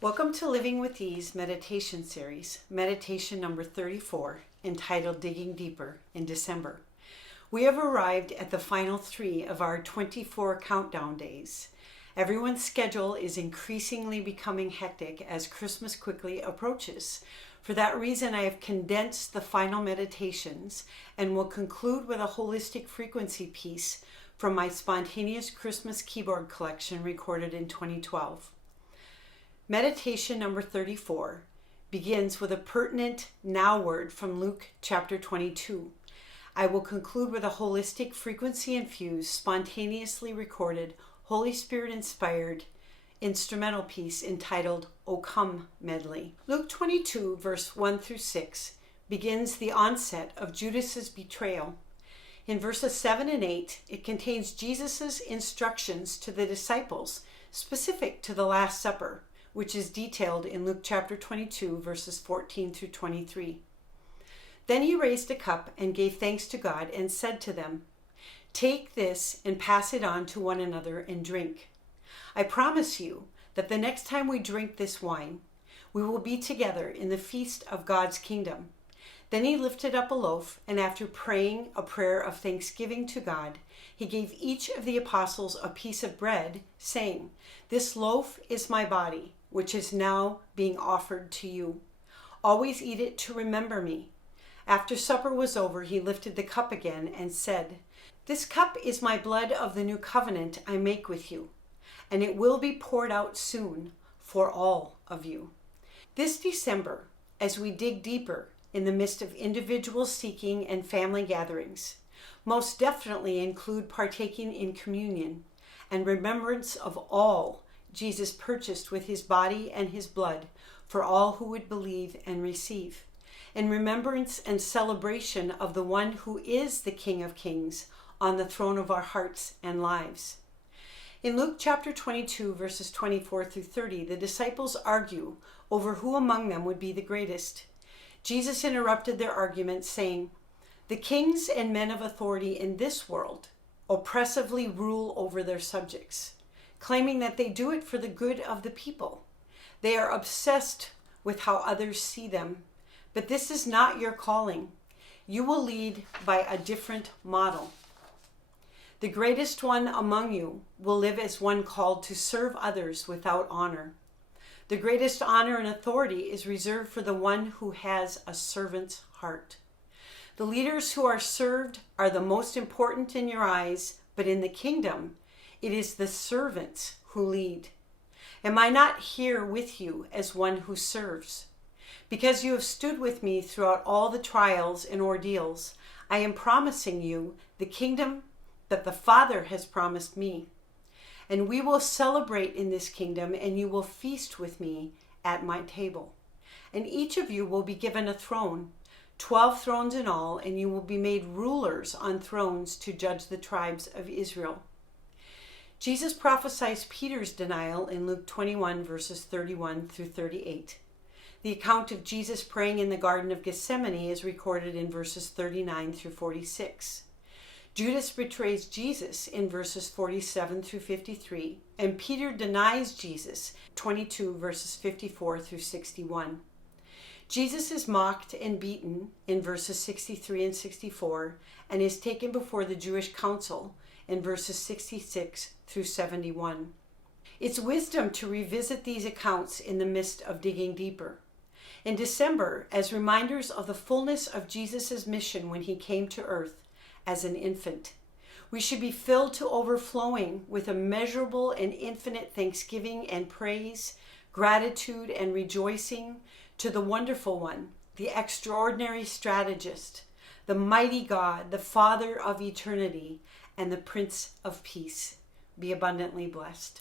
Welcome to Living with Ease meditation series, meditation number 34, entitled Digging Deeper in December. We have arrived at the final 3 of our 24 countdown days. Everyone's schedule is increasingly becoming hectic as Christmas quickly approaches. For that reason, I have condensed the final meditations and will conclude with a holistic frequency piece from my spontaneous Christmas keyboard collection recorded in 2012. Meditation number 34 begins with a pertinent now word from Luke chapter 22. I will conclude with a holistic frequency infused, spontaneously recorded, Holy Spirit inspired instrumental piece entitled O Come Medley. Luke 22 verse 1 through 6 begins the onset of Judas's betrayal. In verses 7 and 8, it contains Jesus' instructions to the disciples specific to the Last Supper, which is detailed in Luke chapter 22, verses 14 through 23. Then he raised a cup and gave thanks to God and said to them, "Take this and pass it on to one another and drink. I promise you that the next time we drink this wine, we will be together in the feast of God's kingdom." Then he lifted up a loaf, and after praying a prayer of thanksgiving to God, he gave each of the apostles a piece of bread, saying, "This loaf is my body, which is now being offered to you. Always eat it to remember me." After supper was over, he lifted the cup again and said, "This cup is my blood of the new covenant I make with you, and it will be poured out soon for all of you." This December, as we dig deeper in the midst of individual seeking and family gatherings, most definitely include partaking in communion and remembrance of all Jesus purchased with his body and his blood for all who would believe and receive, in remembrance and celebration of the one who is the King of Kings on the throne of our hearts and lives. In Luke chapter 22, verses 24 through 30, the disciples argue over who among them would be the greatest. Jesus interrupted their argument, saying, "The kings and men of authority in this world oppressively rule over their subjects, claiming that they do it for the good of the people. They are obsessed with how others see them. But this is not your calling. You will lead by a different model. The greatest one among you will live as one called to serve others without honor. The greatest honor and authority is reserved for the one who has a servant's heart. The leaders who are served are the most important in your eyes, but in the kingdom, it is the servants who lead. Am I not here with you as one who serves? Because you have stood with me throughout all the trials and ordeals, I am promising you the kingdom that the Father has promised me. And we will celebrate in this kingdom, and you will feast with me at my table. And each of you will be given a throne, 12 thrones in all, and you will be made rulers on thrones to judge the tribes of Israel." Jesus prophesies Peter's denial in Luke 21, verses 31 through 38. The account of Jesus praying in the Garden of Gethsemane is recorded in verses 39 through 46. Judas betrays Jesus in verses 47 through 53, and Peter denies Jesus, 22 verses 54 through 61. Jesus is mocked and beaten in verses 63 and 64, and is taken before the Jewish council in verses 66 through 71. It's wisdom to revisit these accounts in the midst of digging deeper. In December, as reminders of the fullness of Jesus' mission when he came to earth as an infant, we should be filled to overflowing with immeasurable and infinite thanksgiving and praise, gratitude and rejoicing to the wonderful one, the extraordinary strategist, the mighty God, the Father of eternity, and the Prince of Peace. Be abundantly blessed.